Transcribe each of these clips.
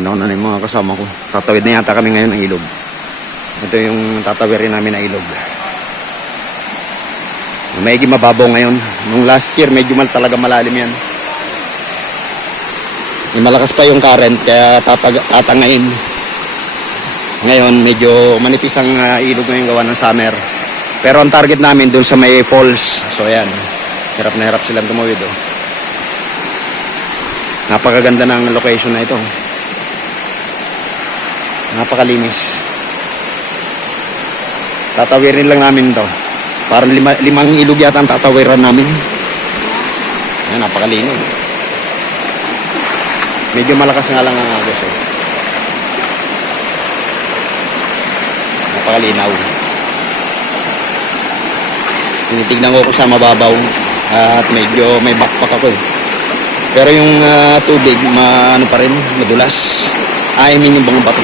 Nauna na yung mga kasama ko. Tatawid na yata kami ngayon ng ilog. Ito yung tatawirin namin na ilog. Medyo mababaw ngayon. Nung last year, medyo talaga malalim yan. Malakas pa yung current, kaya tatangayin. Ngayon, medyo manipis ang ilog ngayon gawa ng summer. Pero ang target namin dun sa may falls. So ayan, hirap na hirap silang tumawid. Oh. Napakaganda ng location na ito. Napakalinis. Tatawirin lang namin to. Parang limang ilog yata ang tatawiran namin. Ayan, napakalino. Medyo malakas nga lang ang agos. Eh. Napakalinaw. Tinitignan ko sa mababaw at medyo may backpack ako eh. Pero yung tubig, ano pa rin, madulas. I mean yung mga bato.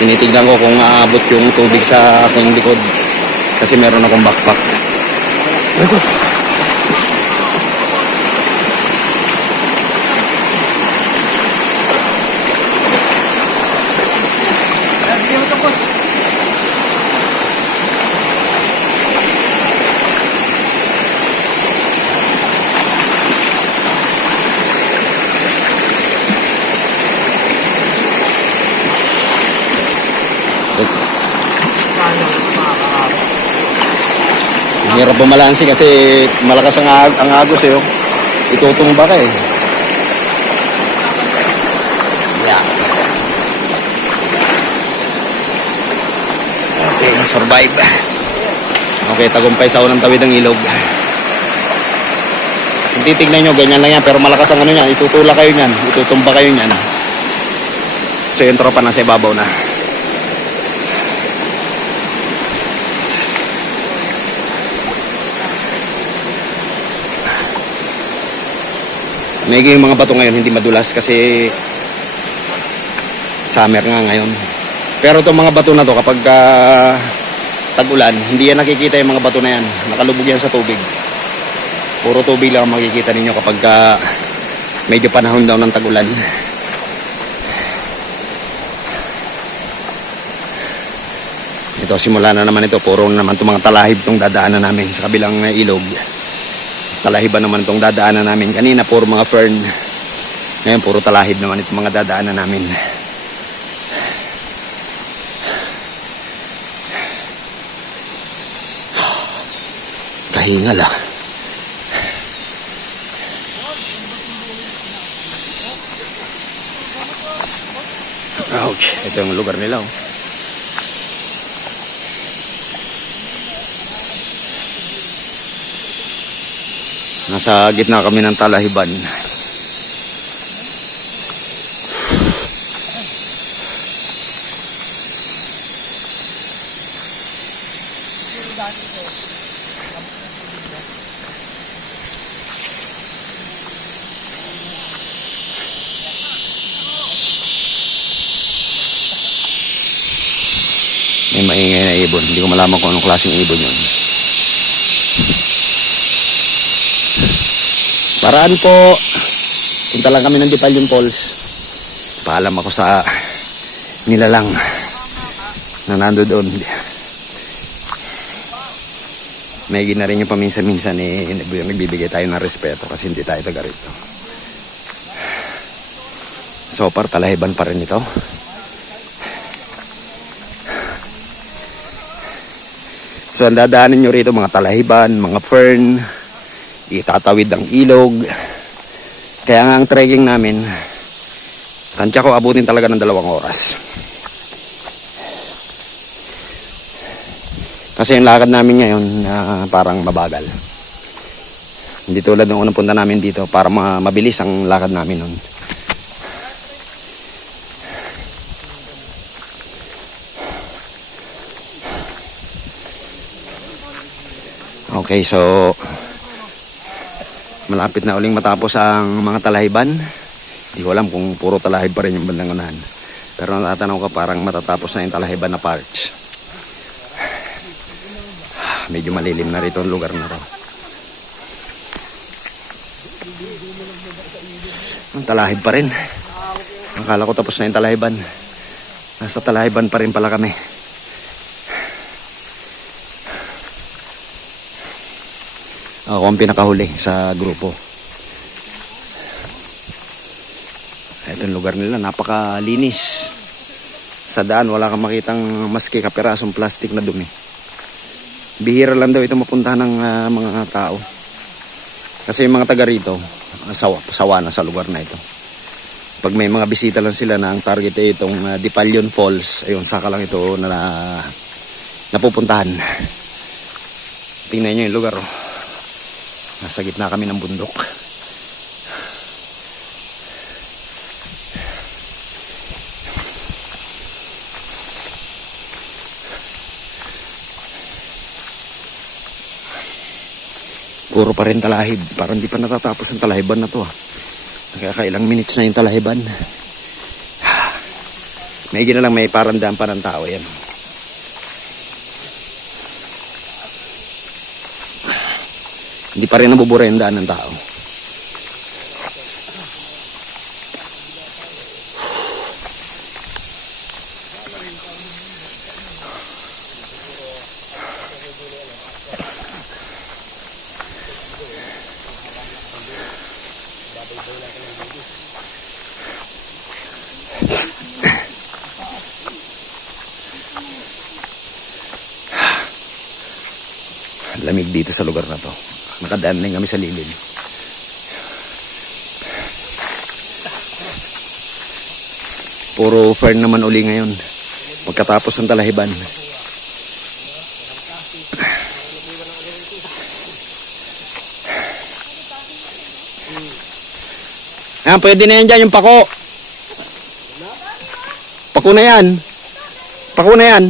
Tinitignan ko kung aabot yung tubig sa aking likod kasi meron akong backpack. Hirap bumalansi kasi malakas ang agos eh. Itutumba ka eh. Yeah. Okay, survive. Okay, tagumpay sa unang tawid ng ilog. Kung titignan nyo, ganyan lang yan. Pero malakas ang ano yan. Itutula kayo nyan. Itutumba kayo nyan. So yung tropa nasa ibabaw na. Medyo yung mga bato ngayon hindi madulas kasi summer nga ngayon. Pero itong mga bato na to kapag tag-ulan, hindi yan nakikita yung mga bato na yan. Nakalubog yan sa tubig. Puro tubig lang ang makikita ninyo kapag medyo panahon daw ng tag-ulan. Ito, simula na naman ito. Puro naman itong mga talahib itong dadaanan namin sa kabilang ilog. Talahiban naman itong dadaanan namin. Kanina puro mga fern. Ngayon puro talahib naman itong mga dadaanan namin. Kahingal ah. Ouch. Ito yung lugar nila oh. Nasa gitna kami ng talahiban. May maingay na ibon. Hindi ko malaman kung anong klaseng ibon yun. Paraan po. Punta lang kami ng Dipalyon Falls. Paalam ako sa nilalang na nando doon. May gina rin yung paminsan-minsan nagbibigay tayo ng respeto kasi hindi tayo taga rito. So far talahiban pa rin ito. So ang dadaanan nyo rito mga talahiban, mga fern, itatawid ang ilog. Kaya nga ang trekking namin, tansya ko abutin talaga ng 2 oras. Kasi yung lakad namin ngayon parang mabagal. Hindi tulad ng unang punta namin dito para mabilis ang lakad namin nun. Okay, so malapit na uling matapos ang mga talahiban. Hindi ko alam kung puro talahib pa rin yung bandang unahan. Pero natatanaw ko parang matatapos na yung talahiban na parts. Medyo malilim na rito ang lugar na to. talahib pa rin. Akala ko tapos na yung talahiban. Nasa talahiban pa rin pala kami. Ako ang pinakahuli sa grupo. Ito yung lugar nila, napakalinis. Sa daan, wala kang makitang maski kapirasong plastic na dumi. Bihira lang daw ito mapunta ng mga tao. Kasi yung mga taga rito, sawa na sa lugar na ito. Pag may mga bisita lang sila na ang target ay itong Dipalion Falls, ayun, saka lang ito na napupuntahan. Tingnan nyo yung lugar. Oh. Nasa gitna kami ng bundok. Puro pa rin talahib. Parang di pa natatapos ang talahiban na to. Kaya kailang minutes na yung talahiban. May na lang may parandaan pa ng tao yan. Hindi pa rin nabubura yung daan ng tao. Lamig dito sa lugar na to. Nakadaan din kami sa lilim. Puro fern naman uli ngayon. Pagkatapos ng talahiban. Ayan, pwede na yan dyan yung pako. Pako na yan. Pako na yan.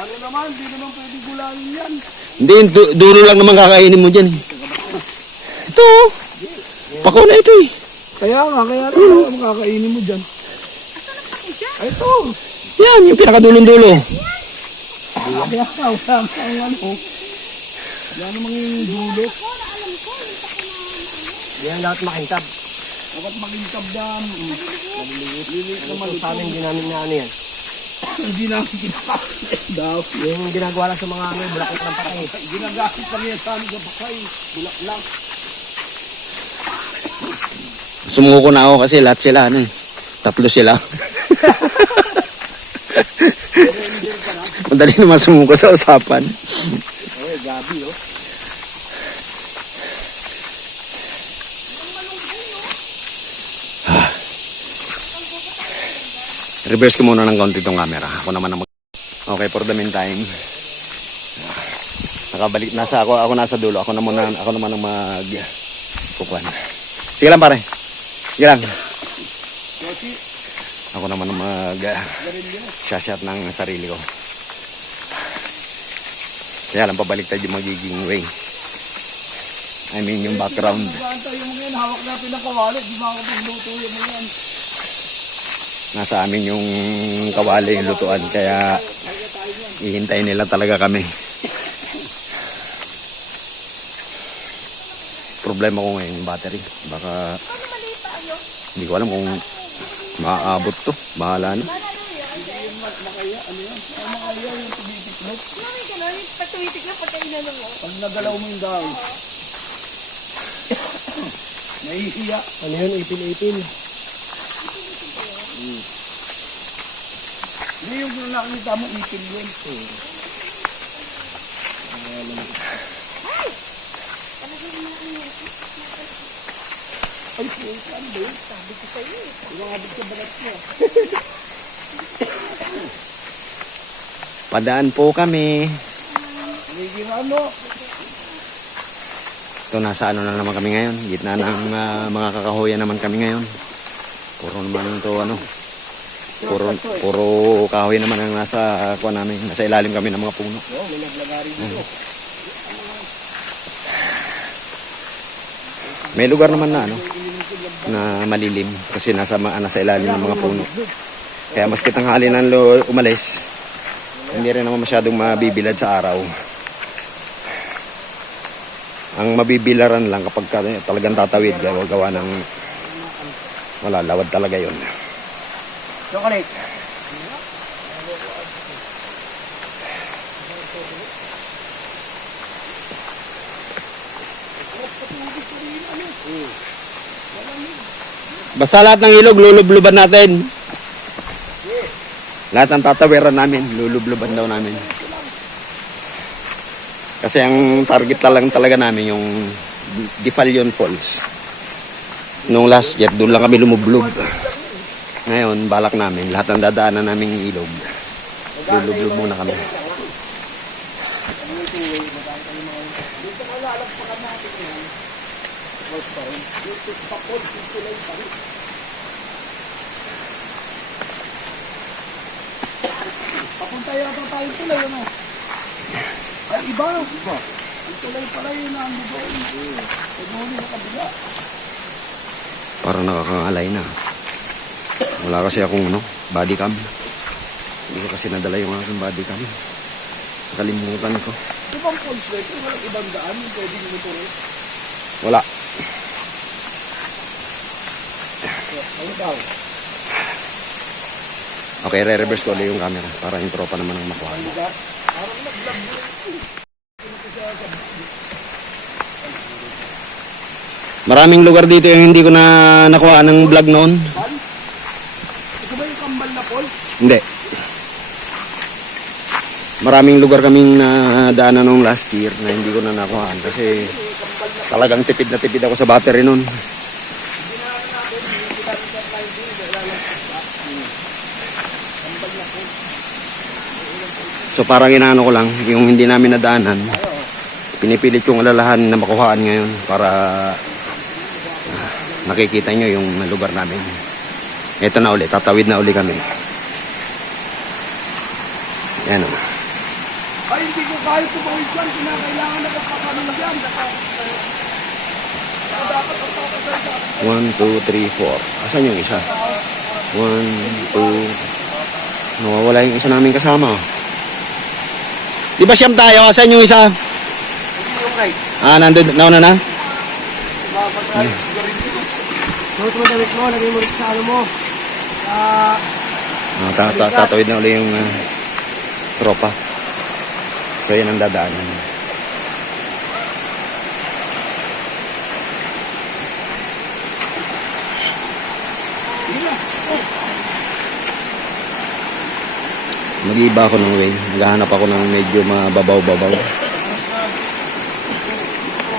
Ano naman, hindi naman pwede gulangin yan. Hindi, duro lang naman kakainin mo dyan. Ito, pako na ito eh. Kaya nga, kaya ano kakainin mo dyan? Ay, ito. Yan, yung pinakadulong-dulo. Kaya nga, wala kang ano. Wala namang yung dulo. Yan lahat makintab. Dapat makintab dyan. Maliliit na Ito sa amin, hindi namin na ano yan. Hindi namin ginagalit daw. Yung ginagawa lang sa mga ano, bulakot ng patay. Ginagamit lang yan sa amin sa bakay. Bulak lang. Sumuko na ako kasi lahat sila, ano eh. Tatlo sila. Madali naman sumuko sa usapan. Ay, gabi oh. Reverse ko muna ng kaunti itong camera. Ako naman ang Okay, for the meantime. Nakabalik nasa ako nasa dulo. Ako naman ang kukuhan. Sige lang pare. Sige lang. Ako naman ang shot ng sarili ko. Kaya lang pabalik tayo yung magiging way. I mean yung background. Gantay yung mga yan, hawak natin ng kawali. Di makakapagluto yung mga yan. Nasa amin yung kawali yung lutuan. Kaya ihintayin nila talaga kami. Problema ko ngayon yung battery. Baka hindi ko alam kung maaabot to. Bahala na. Pag nagalaw mo yung daw. Nahihiya. Ano yun, ipin-ipin. Hindi yung nakikita mo, ipin yun. Ay, saan ba yun? Sabi ko sa'yo eh. Iwabig sa balat mo. Padaan po kami. Nagiging ano? Ito, nasa ano na naman kami ngayon. Gitna ng mga kakahuyan naman kami ngayon. Puro naman ito ano. Puro kahoy naman ang nasa kuha namin. Nasa ilalim kami ng mga puno. Oo, may naglagari dito. May lugar naman na ano na malilim kasi nasa ilalim ng mga puno. Kaya maski tanghali nang umalis, hindi rin naman masyadong mabibilad sa araw. Ang mabibilaran lang kapag talagang tatawid, gawa ng wala, lawad talaga yun. Chocolate. Basta lahat ng ilog, lulubluban natin. Lahat ng tatawiran namin, lulubluban daw namin. Kasi ang target lang talaga namin yung Defalion Falls. Noong last year, doon lang kami lumublog. Ngayon, balak namin, lahat ng dadaanan namin yung ilog. Lulublog muna kami. Papunta yata tayo tulay, ano? Ay, iba. Ang tulay pala yun ang doon. Doon yung kabila. Parang nakakangalay na. Wala kasi akong body cam. Hindi ko kasi nadala yung aking body cam. Nakalimutan ko. Ibang falls na ito, walang ibang daan yung pwede nyo ito rin. Wala. Ano daw? Okay, re-reverse ko ulit yung camera para yung tropa naman ang makuha. Maraming lugar dito yung hindi ko na nakuha ng vlog noon. Ito ba yung kambal na falls? Hindi. Maraming lugar kaming nadaanan nung last year na hindi ko na nakuhaan kasi talagang tipid na tipid ako sa battery noon. So parang inaano ko lang, yung hindi namin nadaanan, pinipilit kong alalahan na makuhaan ngayon para nakikita nyo yung lugar namin. Ito na uli, tatawid na uli kami. Yan o. Ay, hindi ko kahit tumawid dyan. Kinakailangan na kapakaroon dyan. Dapat ang papasay sa 1, 2, 3, 4. Asan yung isa? 1, 2. Nawawala yung isa namin kasama. Di ba siyam tayo? Asan yung isa? Yung right. Nandun, nauna na? Suot mo damit mo, lagay mo rin sa ano mo. Tatawid na uli yung tropa. So yan ang dadaanan. Mag-iiba ako ng way. Maghahanap ako ng medyo mababaw-babaw.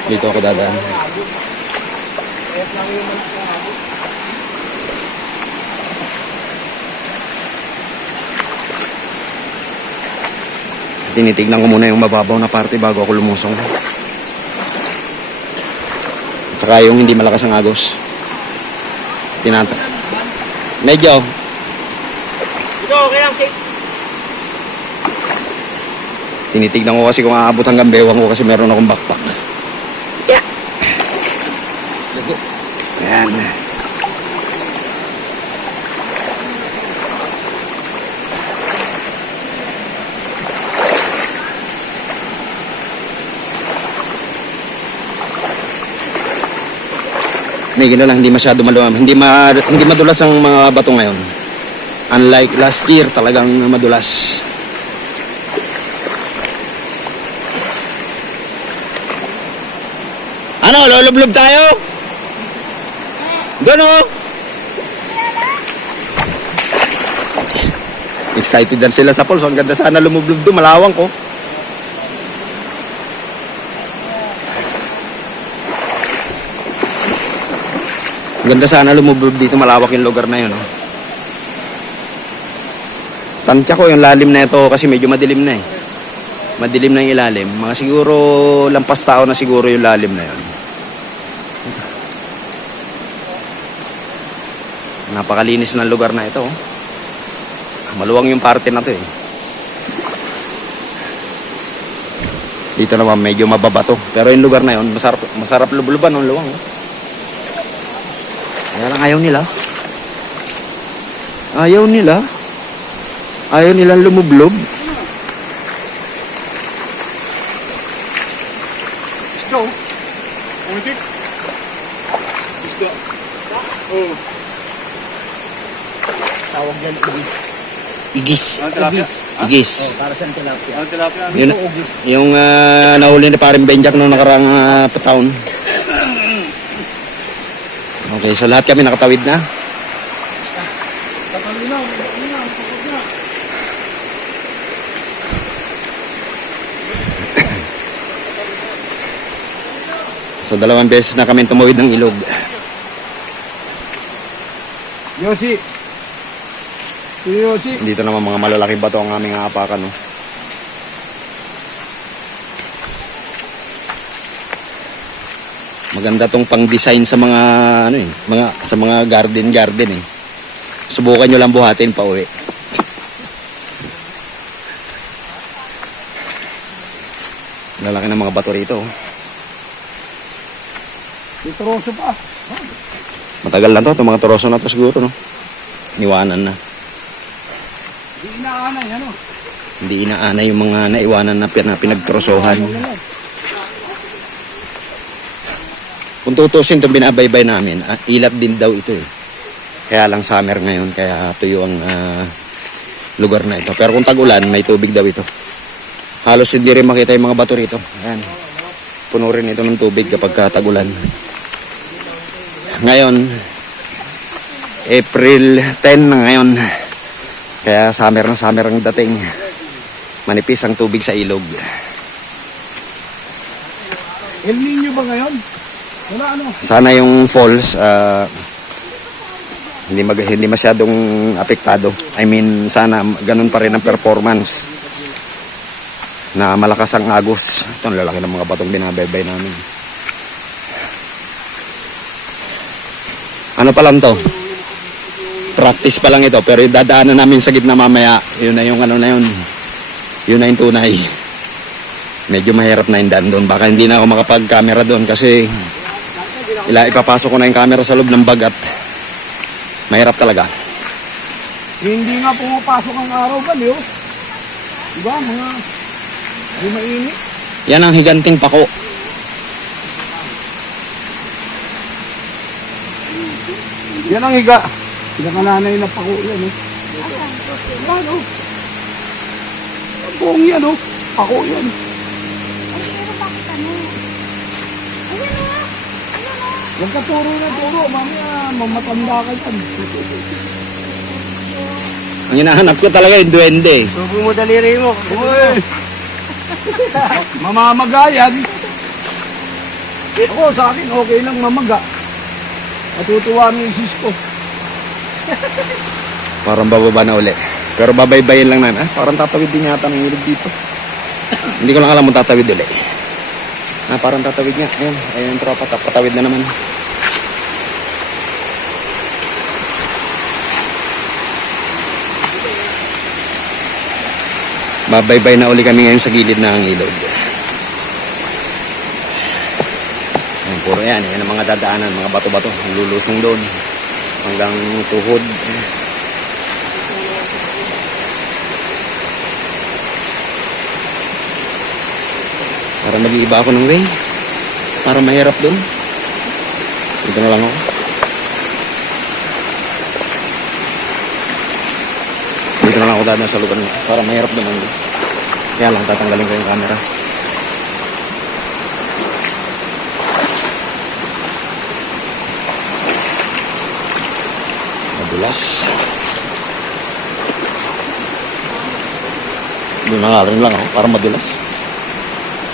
Dito ako dadaan. Tinitignan ko muna yung mababaw na parte bago ako lumusong. At saka yung hindi malakas ang agos. Medyo. Ito, okay lang, safe. Tinitignan ko kasi kung aabot hanggang bewang ko kasi meron akong backpack. Yeah. Ayan. May lang, hindi masyado maluwam. Hindi madulas ang mga bato ngayon. Unlike last year, talagang madulas. Ano, lulublob tayo? Doon oh! Excited din sila sa falls. Ang ganda sana lumublob doon, malawang ko. Ang ganda sana lumublob dito, malawak yung lugar na yun. Oh. Tansya ko yung lalim na ito kasi medyo madilim na eh. Madilim na yung ilalim. Mga siguro lampas tao na siguro yung lalim na yun. Napakalinis ng lugar na ito. Oh. Maluwang yung parte na to eh. Dito naman medyo mababato. Pero yung lugar na yun, masarap lubluban ng luwang. Oh. Kaya lang ayaw nila. Ayaw nilang lumublob. Go. Igis. Tilapia. Igis. Para sa tilapia. Tilapia. Yun, yung nahuli ni paring Benjak noong nakaraang taon. Okay, so lahat kami nakatawid na. So 2 beses na kami tumawid ng ilog. Yosi. Yosi. Dito naman mga malalaking bato ang aming aapakan. No? Maganda tong pang-design sa mga ano eh, sa mga garden eh. Subukan nyo lang buhatin pa uwi. Lalaki ng mga bato rito. May troso pa. Matagal na to, itong mga toroso na to siguro, no? Iwanan na. Hindi inaanay, ano? Hindi inaana yung mga naiwanan na pinagtrosohan. Kung tutusin itong binabaybay namin, ilat din daw ito eh. Kaya lang summer ngayon, kaya tuyo ang lugar na ito. Pero kung tag-ulan, may tubig daw ito. Halos hindi rin makita yung mga bato rito. Ayan. Puno rin ito ng tubig kapag tag-ulan. Ngayon, April 10 na ngayon. Kaya summer na summer ang dating. Manipis ang tubig sa ilog. El Nino ba ngayon? Wala ano? Sana yung falls hindi masyadong apektado. I mean, sana ganun pa rin ang performance na malakas ang agos. Ito ang lalaki ng mga batong binabaybay namin. Ano pa lang to? Practice pa lang ito, pero dadaanan namin sa gitna mamaya. Yun na yung ano na yun. Yun na yung tunay. Medyo mahirap na yung daan doon. Baka hindi na ako makapag-camera doon kasi ipapasok ko na yung camera sa loob ng bag at mahirap talaga. Hindi nga pumapasok ang araw ba, Leo? Diba, mga... Di mainit. Yan ang higanting pako. Yan ang higa. Pinakalanay na pako yan, eh. Ano? Ang buong yan, oh. Pako yan. Huwag ka turo na turo. Mamaya, mamatanda ka yan. Ang hinahanap ko talaga yung duwende. Subo mo daliri mo. Uy! Mamamagayan. Ako, sa akin, okay lang mamaga. Matutuwa ang misis ko. Parang bababa na uli. Pero babaybayin lang namin. Parang tatawid din yata ng ilog dito. Hindi ko lang alam kung tatawid uli. Parang tatawid nga. Ayun, ayun yung tropa. Patawid na naman. Babaybay na uli kami ngayon sa gilid ng ilog. Ayun, puro yan. Yan ang mga dadaanan, mga bato-bato. Lulusong doon. Hanggang tuhod. Para mag-iiba ako ng way. Para mahirap doon. Dito na lang ako. Dito na lang ako dadaan sa lugar na. Para mahirap doon. Kaya lang tatanggalin ko yung camera. Madulas. Doon na rin lang ako para madulas.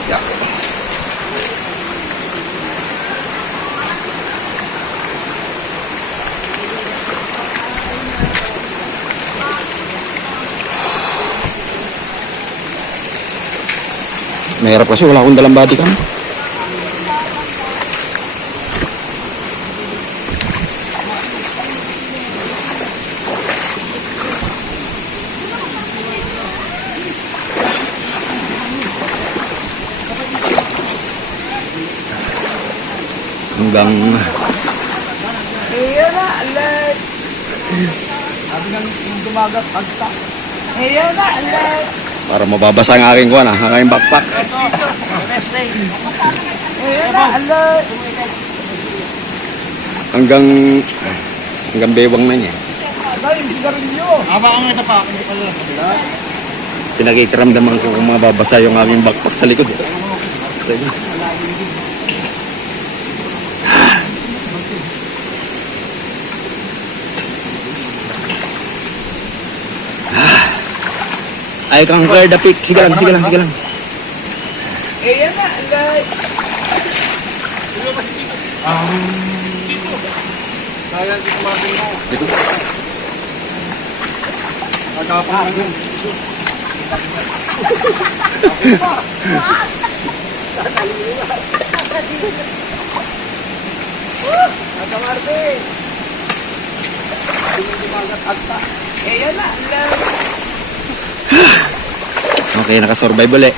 Yeah. Mahirap kasi wala akong dalang body cam. Hanggang Ayan na, alert! Sabi ng dumagat, agta. Ayan na, alert! para mababasa ang aking kuwan, ang aking backpack. Ayan na, alert! Hanggang bewang na niya. Tay, sigarilyo. Aba ko ito pa. Hindi pala. Pinagkikiramdaman ko kung mababasa yung aming backpack sa likod. I conquer the peak. Sige lang, sige lang, sige lang. Eh, yan na. Alay. Kaya hindi kumasin mo. Ito. Nagkapang. Nagkamarte. Eh, yan na. Alay. Okay, nakasurvive ulit.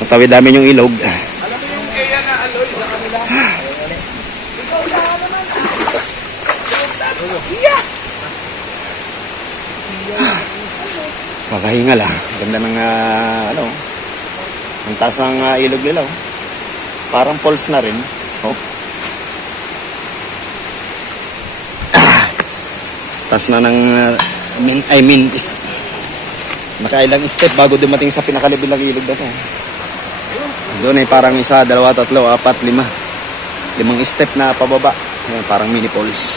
Natawid namin yung ilog. Alam mo yung eh, yan na, Aloy, sa kanila. Ikaw na naman. Yeah. Kakahinga lang. Ganda ng ano. Ang taas ng ilog nila. Oh. Parang falls na rin. Oh. Taas na ng nakailang step bago dumating sa pinakalibilang ilog na to. Doon ay parang 1, 2, 3, 4, 5. 5 step na pababa. Ayan, parang mini falls.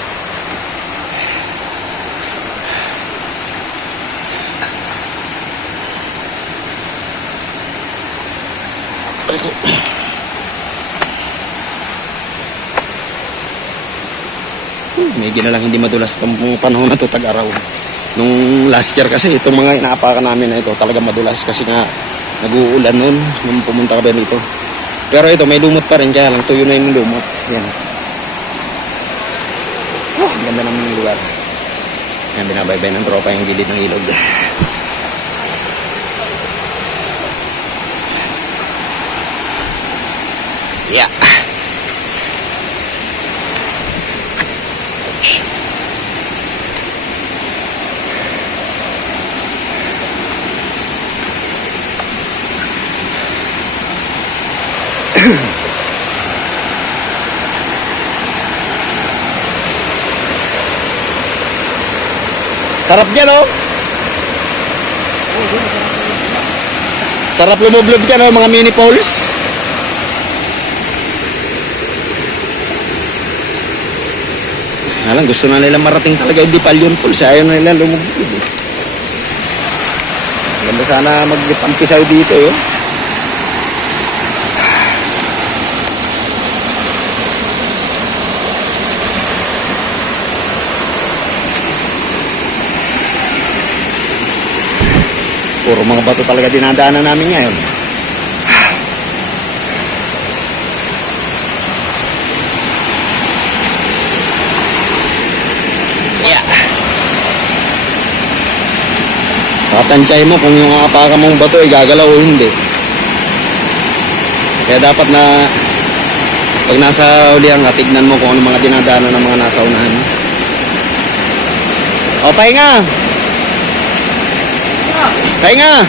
Medyo na lang hindi madulas itong panahon na ito, tag-araw. Nung last year kasi, itong mga inaapakan namin na ito, talaga madulas kasi nga nag-uulan nun nung pumunta kami dito. Pero ito, may lumot pa rin, kaya lang tuyo na yung lumot. Yan. Ang ganda naman yung lugar. Yan, binabaybay ng tropa yung gilid ng ilog. Yeah. Sarap dyan, oh. Sarap lumublob dyan, oh, mga mini falls. Alam, gusto na nila marating talaga yung Dipalyon Falls. Ayaw na nila lumublob. Eh. Ganda sana mag-tampisaw dito, oh. Puro mga bato talaga dinadaanan namin ngayon. Yeah. Tatansay mo kung yung apakan mong bato ay gagalaw o hindi. Kaya dapat na pag nasa ulihan ka, tignan mo kung ano mga dinadaanan ng mga nasa unahan. O, pahinga! Pahinga!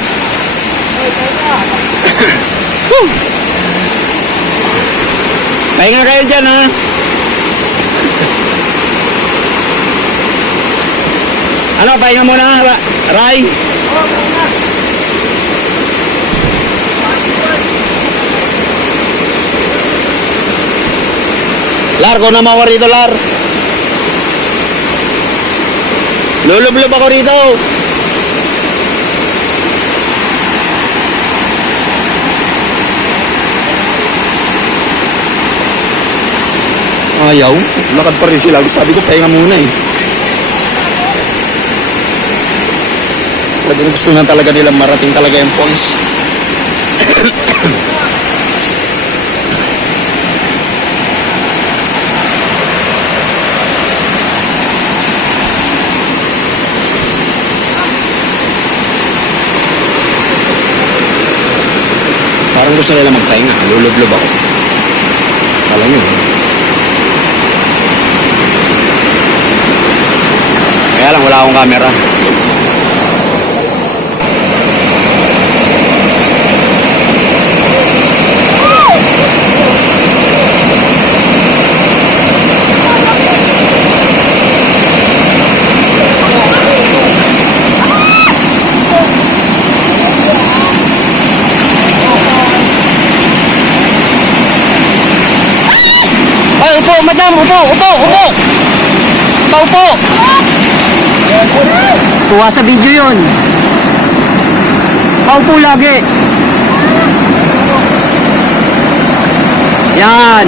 Pahinga kayo dyan, ha? Ano, pahinga muna, Ray? Lar, kung namawa rito, Lar. Lulublob ako rito. Ayaw. Lakad pa rin sila. Sabi ko, pahinga muna eh. Talagang gusto na talaga nilang marating talaga yung falls. Parang gusto nila magpahinga. Lulublob ako. Alam nyo. Kaya lang, wala akong camera. upo, madam, upo, upo, upo. Upo. Kuha sa video yun. Paupo lagi. Yan.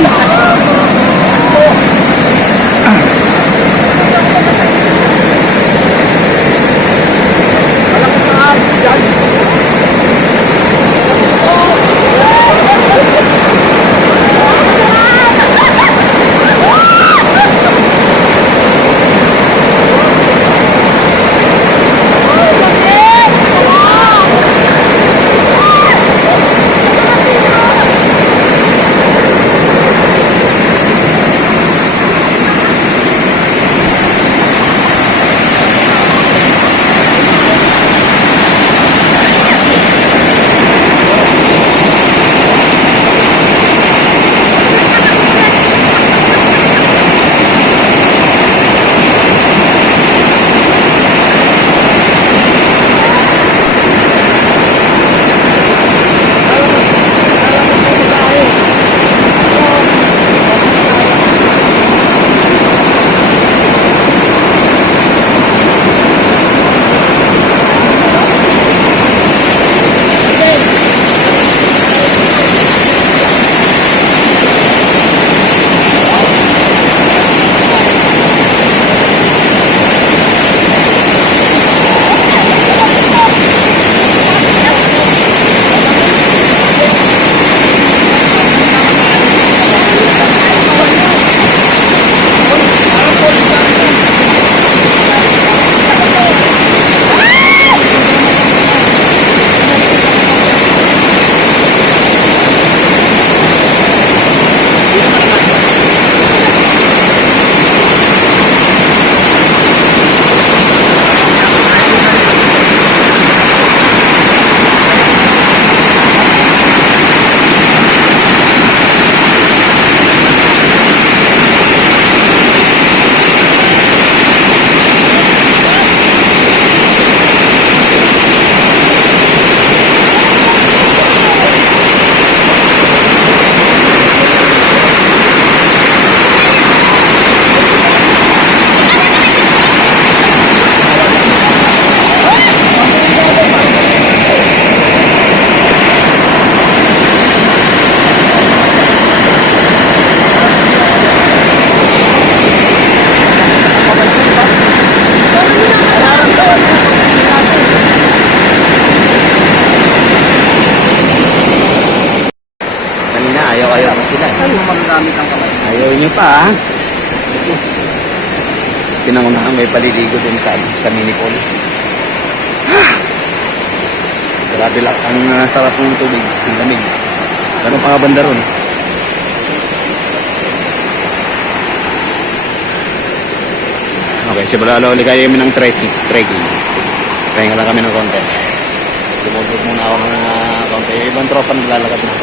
Ayaw na sila. Ano magagamit ang kamay? Ayaw nyo pa, ha? Pinangunahan may paliligo dun sa Minneapolis. Grabe lang. Ang sarap ng tubig. Ang lamig. Ganun pa nga banda ron. Okay, simula ulit kayo kami ng trekking. Pahinga lang kami ng konti. Lumubog muna ako ng konti. Ibang tropa naglalakad na.